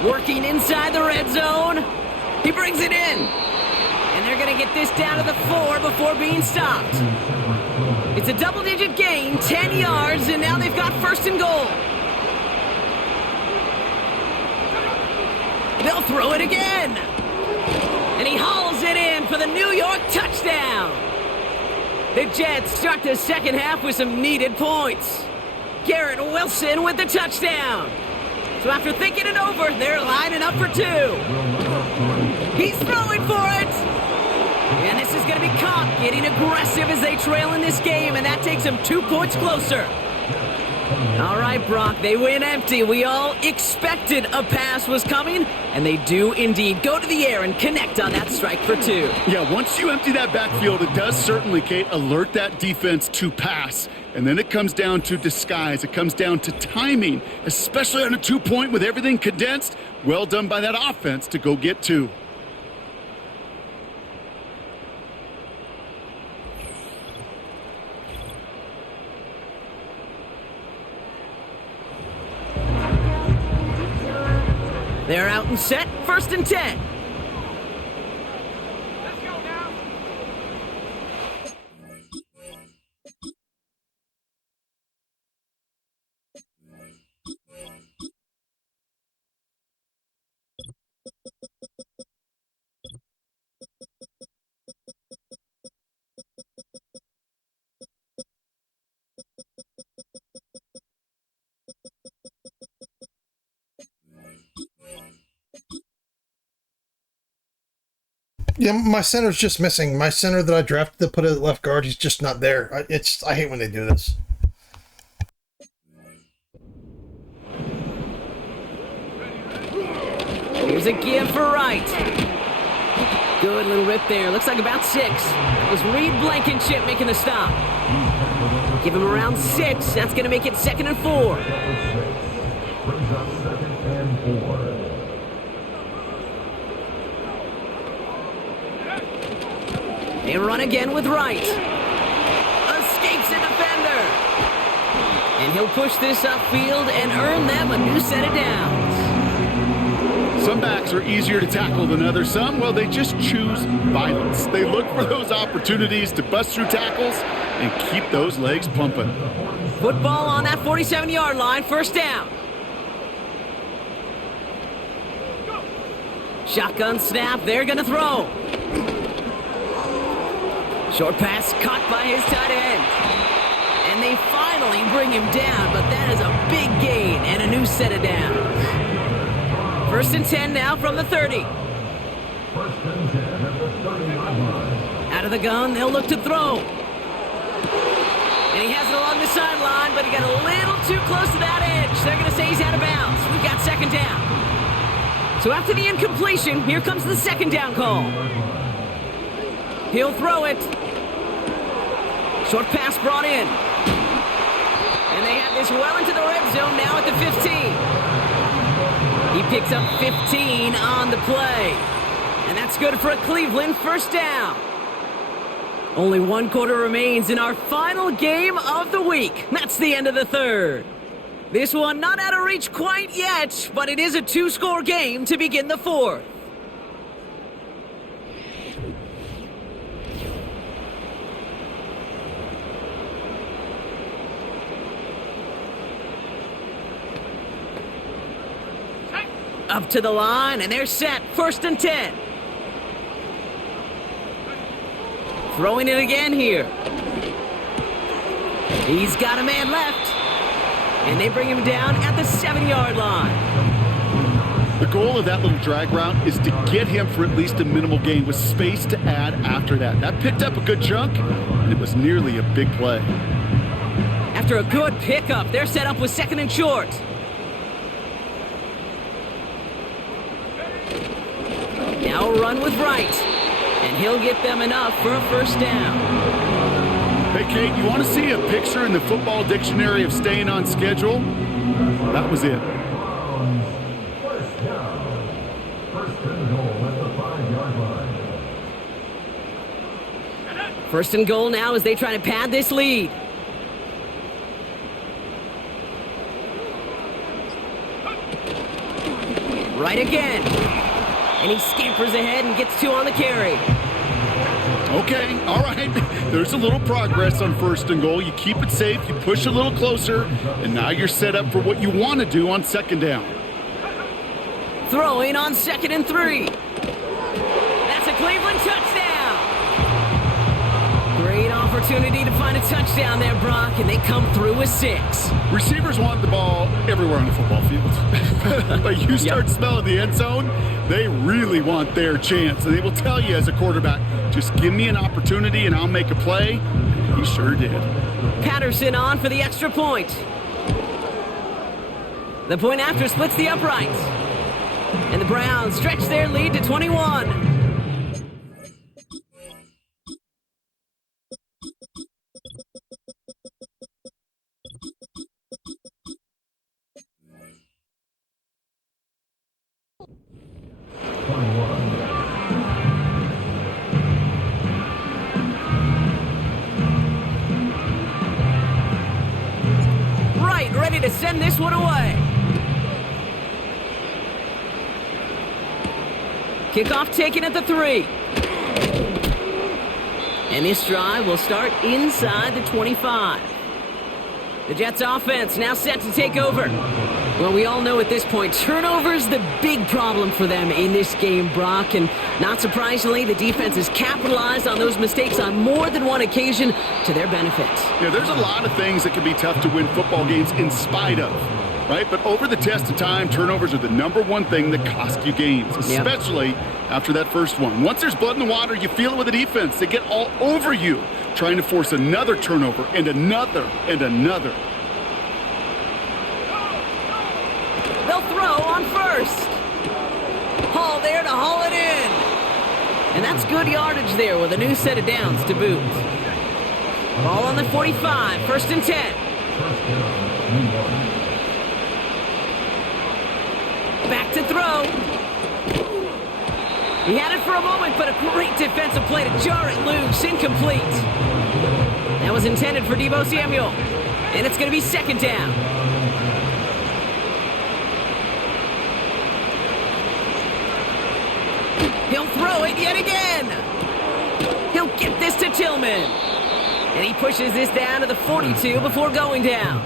Working inside the red zone. He brings it in. And they're going to get this down to the 4 before being stopped. It's a double-digit gain, 10 yards, and now they've got 1st and goal. They'll throw it again. And he hauls it in for the New York touchdown. The Jets start the second half with some needed points. Garrett Wilson with the touchdown. So after thinking it over, they're lining up for 2. He's throwing for it. And this is going to be caught, getting aggressive as they trail in this game, and that takes them 2 points closer. All right, Brock, they win empty. We all expected a pass was coming, and they do indeed go to the air and connect on that strike for 2. Yeah, once you empty that backfield, it does certainly, Kate, alert that defense to pass. And then it comes down to disguise. It comes down to timing, especially on a 2-point with everything condensed. Well done by that offense to go get 2. They're out and set, 1st and 10. Yeah, my center's just missing. My center that I drafted to put at left guard, he's just not there. I hate when they do this. Here's a give for Wright. Good little rip there. Looks like about 6. That was Reed Blankenship making the stop. Give him around 6. That's going to make it 2nd and 4. They run again with Wright. Escapes a defender. And he'll push this upfield and earn them a new set of downs. Some backs are easier to tackle than others. Some, well, they just choose violence. They look for those opportunities to bust through tackles and keep those legs pumping. Football on that 47-yard line, 1st down. Shotgun snap, they're going to throw. Short pass caught by his tight end. And they finally bring him down, but that is a big gain and a new set of downs. 1st and 10 now from the 30. Out of the gun, they'll look to throw. And he has it along the sideline, but he got a little too close to that edge. They're going to say he's out of bounds. We've got 2nd down. So after the incompletion, here comes the 2nd down call. He'll throw it. Short pass brought in. And they have this well into the red zone now at the 15. He picks up 15 on the play. And that's good for a Cleveland 1st down. Only 1 quarter remains in our final game of the week. That's the end of the 3rd. This one not out of reach quite yet, but it is a 2-score game to begin the 4th. Up to the line, and they're set. 1st and 10. Throwing it again here. He's got a man left. And they bring him down at the 7-yard line. The goal of that little drag route is to get him for at least a minimal gain with space to add after that. That picked up a good chunk, and it was nearly a big play. after a good pickup. They're set up with second and short. Now a run with Wright. And he'll get them enough for a first down. Hey, Kate, you want to see a picture in the football dictionary of staying on schedule? That was it. First down. First and goal at the 5-yard line. First and goal now as they try to pad this lead. Right again. And he scampers ahead and gets 2 on the carry. Okay, all right. There's a little progress on first and goal. You keep it safe, you push a little closer, and now you're set up for what you want to do on second down. Throwing on 2nd and 3. That's a Cleveland touchdown. Great opportunity to find a touchdown there, Brock, and they come through with 6. Receivers want the ball everywhere on the football field. But you start smelling the end zone, they really want their chance. And they will tell you as a quarterback, just give me an opportunity and I'll make a play. And he sure did. Patterson on for the extra point. The point after splits the uprights. And the Browns stretch their lead to 21. Right, ready to send this one away. Kickoff taken at the 3. And this drive will start inside the 25. The Jets offense now set to take over. Well, we all know at this point, turnovers the big problem for them in this game, Brock. And not surprisingly, the defense has capitalized on those mistakes on more than one occasion to their benefit. Yeah, there's a lot of things that can be tough to win football games in spite of, right? But over the test of time, turnovers are the #1 thing that cost you games, especially after that first one. Once there's blood in the water, you feel it with the defense. They get all over you, trying to force another turnover and another and another. They'll throw on first. Hall there to haul it in. And that's good yardage there with a new set of downs to boot. Ball on the 45, 1st and 10. Back to throw. He had it for a moment, but a great defensive play to jar it loose, incomplete. That was intended for Deebo Samuel. And it's going to be 2nd down. He'll throw it yet again. He'll get this to Tillman. And he pushes this down to the 42 before going down.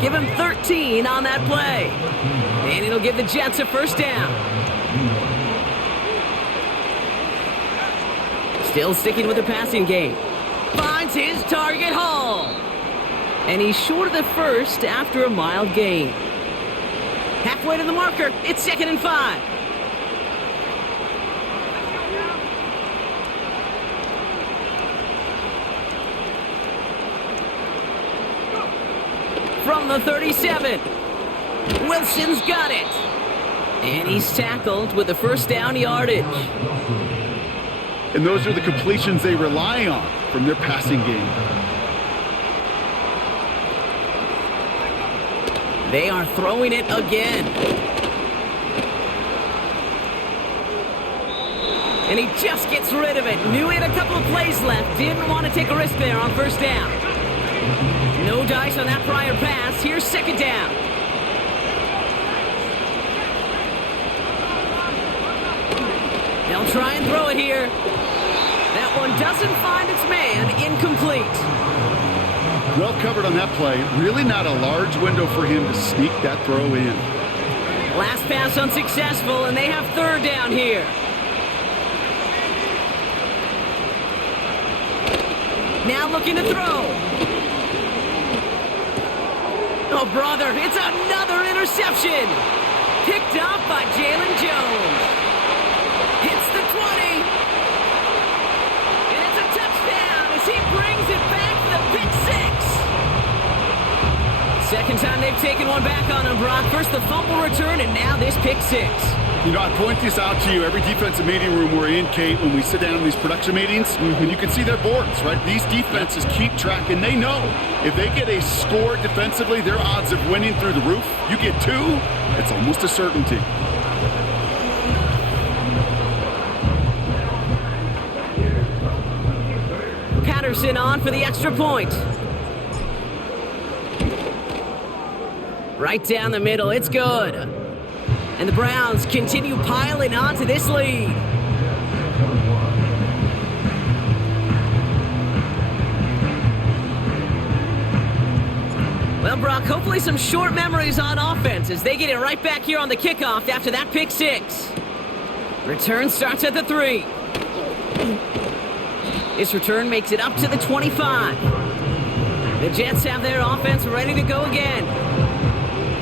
Give him 13 on that play. And it'll give the Jets a first down. Still sticking with the passing game. Finds his target, Hall. And he's short of the first after a mild gain. Halfway to the marker. It's 2nd and 5. From the 37. Wilson's got it. And he's tackled with the first down yardage. And those are the completions they rely on from their passing game. They are throwing it again. And he just gets rid of it. Knew he had a couple of plays left. Didn't want to take a risk there on first down. No dice on that prior pass. Here's 2nd down. They'll try and throw it here. That one doesn't find its man. Incomplete. Well covered on that play. Really not a large window for him to sneak that throw in. Last pass unsuccessful, and they have 3rd down here. Now looking to throw. Oh, brother, it's another interception. Picked up by Jalen Jones. Hits the 20. And it's a touchdown as he brings it back for the pick 6. Second time they've taken one back on him, Brock. First the fumble return, and now this pick six. You know, I point this out to you every defensive meeting room we're in, Kate, when we sit down in these production meetings, and you can see their boards, right? These defenses keep track, and they know if they get a score defensively, their odds of winning through the roof. You get two, it's almost a certainty. Patterson on for the extra point. Right down the middle, it's good. And the Browns continue piling on to this lead. Well, Brock, hopefully some short memories on offense as they get it right back here on the kickoff after that pick six. Return starts at the 3. This return makes it up to the 25. The Jets have their offense ready to go again.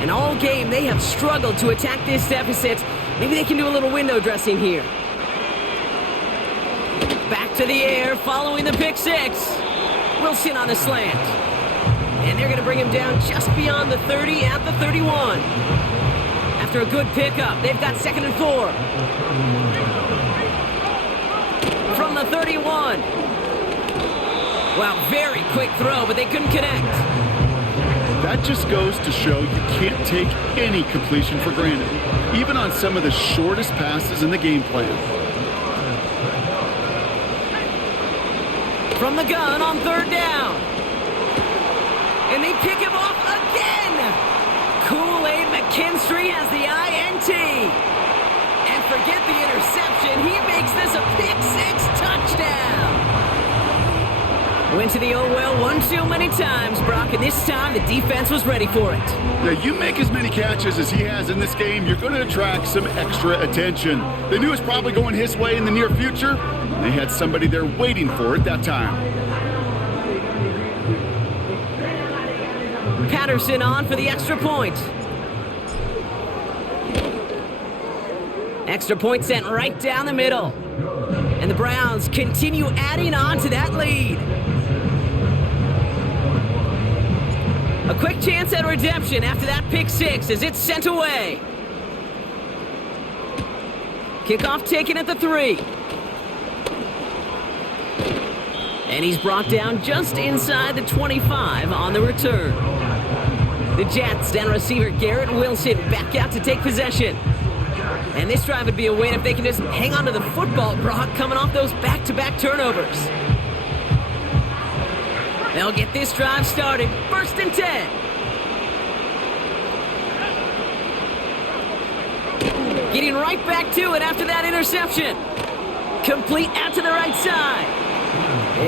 And all game, they have struggled to attack this deficit. Maybe they can do a little window dressing here. Back to the air, following the pick six. Wilson on the slant. And they're going to bring him down just beyond the 30 at the 31. After a good pickup, they've got 2nd and 4. From the 31. Wow, very quick throw, but they couldn't connect. That just goes to show you can't take any completion for granted, even on some of the shortest passes in the game plan. From the gun on 3rd down. And they pick him off again. Kool-Aid McKinstry has the INT. And forget the interception. He makes this a pick six touchdown. Went to the oh well one too many times, Brock, and this time the defense was ready for it. Now, you make as many catches as he has in this game, you're going to attract some extra attention. They knew it was probably going his way in the near future. They had somebody there waiting for it that time. Patterson on for the extra point. Extra point sent right down the middle. And the Browns continue adding on to that lead. A quick chance at redemption after that pick six as it's sent away. Kickoff taken at the 3. And he's brought down just inside the 25 on the return. The Jets and receiver Garrett Wilson back out to take possession. And this drive would be a win if they can just hang on to the football, Brock, coming off those back-to-back turnovers. They'll get this drive started. 1st and 10. Getting right back to it after that interception. Complete out to the right side.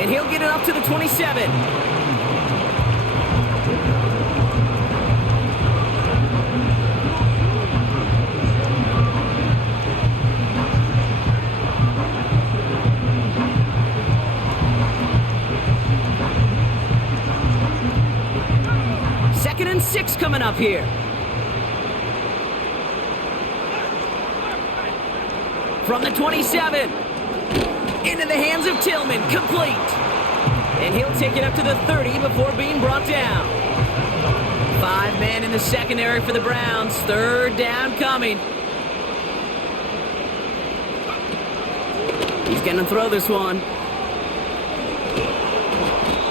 And he'll get it up to the 27. Second and 6 coming up here. From the 27. Into the hands of Tillman. Complete. And he'll take it up to the 30 before being brought down. 5 men in the secondary for the Browns. 3rd down coming. He's going to throw this one.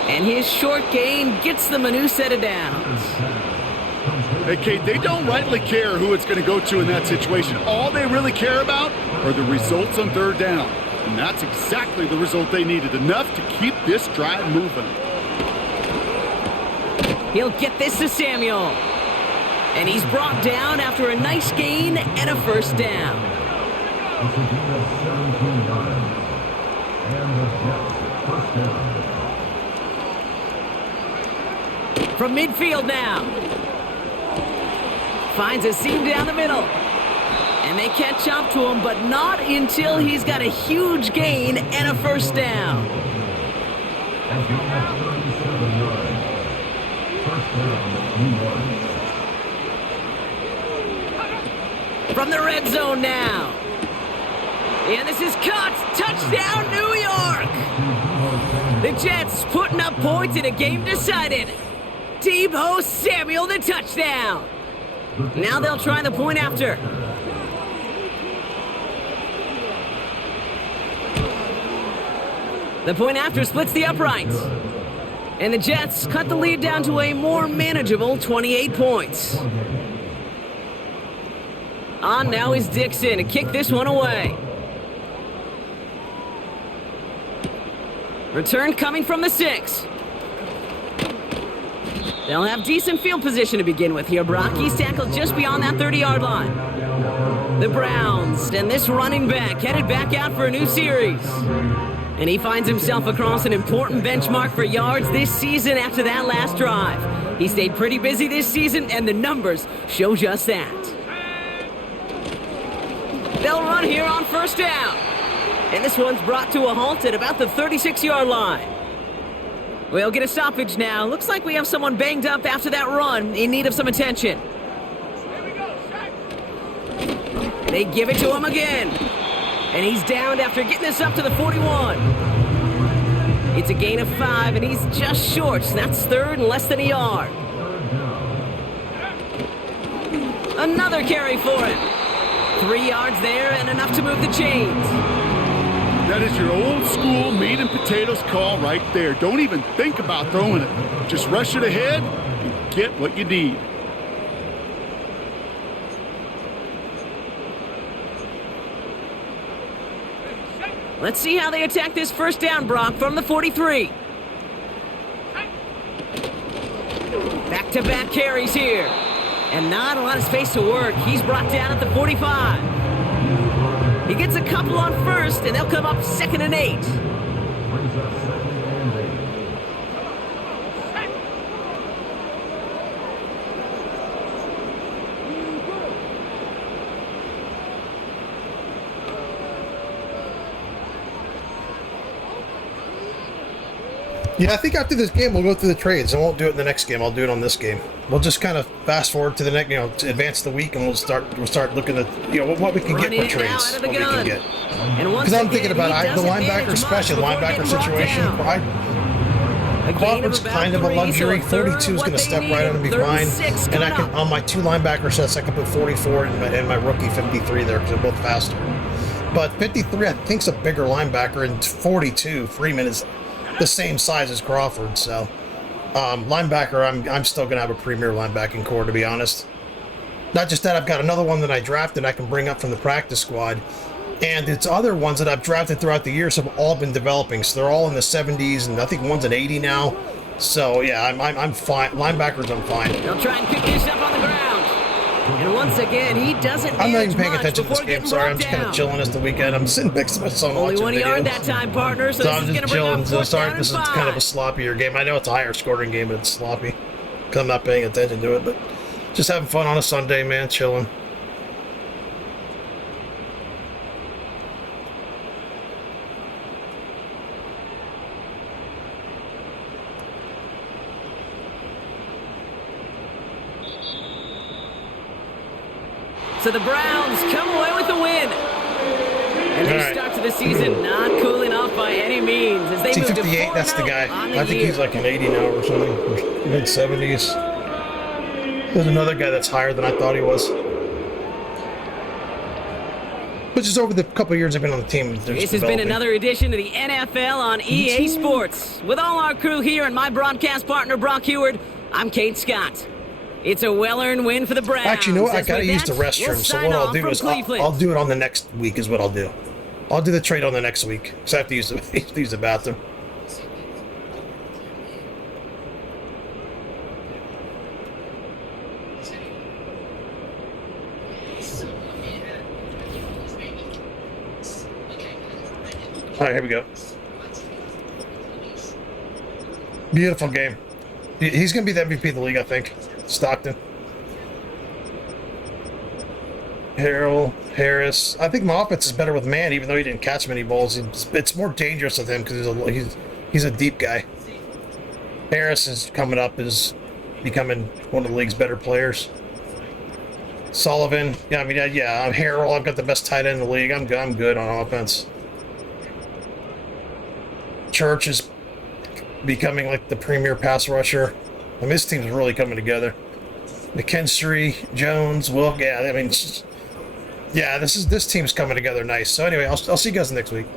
And his short gain gets them a new set of downs. Hey, Kate, they don't rightly care who it's going to go to in that situation. All they really care about are the results on 3rd down. And that's exactly the result they needed. Enough to keep this drive moving. He'll get this to Samuel. And he's brought down after a nice gain and a 1st down. This will give us 17 yards. And the Jets, 1st down. From midfield now. Finds a seam down the middle. And they catch up to him, but not until he's got a huge gain and a 1st down. And he has 37 yards. 1st down, New York. From the red zone now. And this is caught. Touchdown, New York. The Jets putting up points in a game decided. Deebo Samuel, the touchdown. Now they'll try the point after. The point after splits the uprights. And the Jets cut the lead down to a more manageable 28 points. On now is Dixon to kick this one away. Return coming from the 6. They'll have decent field position to begin with here. Brock, he's tackled just beyond that 30-yard line. The Browns and this running back headed back out for a new series. And he finds himself across an important benchmark for yards this season after that last drive. He stayed pretty busy this season, and the numbers show just that. They'll run here on first down. And this one's brought to a halt at about the 36-yard line. We'll get a stoppage now. Looks like we have someone banged up after that run in need of some attention. They give it to him again. And he's downed after getting this up to the 41. It's a gain of 5, and he's just short. That's third and less than a yard. Another carry for him. 3 yards there and enough to move the chains. That is your old school meat and potatoes call right there. Don't even think about throwing it. Just rush it ahead and get what you need. Let's see how they attack this first down, Brock, from the 43. Back-to-back carries here. And not a lot of space to work. He's brought down at the 45. He gets a couple on first, and they'll come up 2nd and 8. Brings up 2nd and 8. Yeah, I think after this game we'll go through the trades. I won't do it in the next game. I'll do it on this game. We'll just kind of fast forward to the next, to advance the week, and we'll start looking at what we can get for trades. What we can get. Because I'm thinking about the linebacker, special linebacker situation. Crawford's kind of a luxury. 42 is going to step right on and be fine. And I can, on my 2 linebacker sets, I can put 44 and my rookie 53 there because they're both faster. But 53, I think, is a bigger linebacker, and 42, Freeman is the same size as Crawford. So linebacker, I'm still going to have a premier linebacking core, to be honest. Not just that, I've got another one that I drafted I can bring up from the practice squad. And it's other ones that I've drafted throughout the years have all been developing. So they're all in the 70s, and I think one's an 80 now. So yeah, I'm fine. Linebackers, I'm fine. They'll try and pick this up on the ground. And once again, he doesn't I'm not even paying attention to this game. Sorry, I'm just kind of chilling as the weekend. I'm sitting next to my son Only watching 1 videos. yard that time, partner. So I'm just chilling. So sorry, this is and 5. kind of a sloppier game. I know it's a higher scoring game, but it's sloppy because I'm not paying attention to it. But just having fun on a Sunday, man, chilling. So the Browns come away with the win. And their start to the season not cooling off by any means as they move to 58, that's the guy. I think he's like an 80 now or something. Mid-70s. There's another guy that's higher than I thought he was. But just over the couple of years I've been on the team, this has been another edition of the NFL on EA Sports. With all our crew here and my broadcast partner, Brock Heward, I'm Kate Scott. It's a well-earned win for the Browns. Actually, you know what? I gotta use the restroom, so what I'll do is I'll do it on the next week is what I'll do. I'll do the trade on the next week, because I have to use the bathroom. All right, here we go. Beautiful game. He's going to be the MVP of the league, I think. Stockton. Harrell, Harris. I think my offense is better with man, even though he didn't catch many balls. It's more dangerous with him because he's a deep guy. Harris is coming up, is becoming one of the league's better players. Sullivan. Yeah, I mean, I'm Harrell. I've got the best tight end in the league. I'm good on offense. Church is becoming like the premier pass rusher. I mean, this team's really coming together. McKinstry, Jones, Wilk. Yeah, I mean, yeah, this team's coming together nice. So anyway, I'll see you guys next week.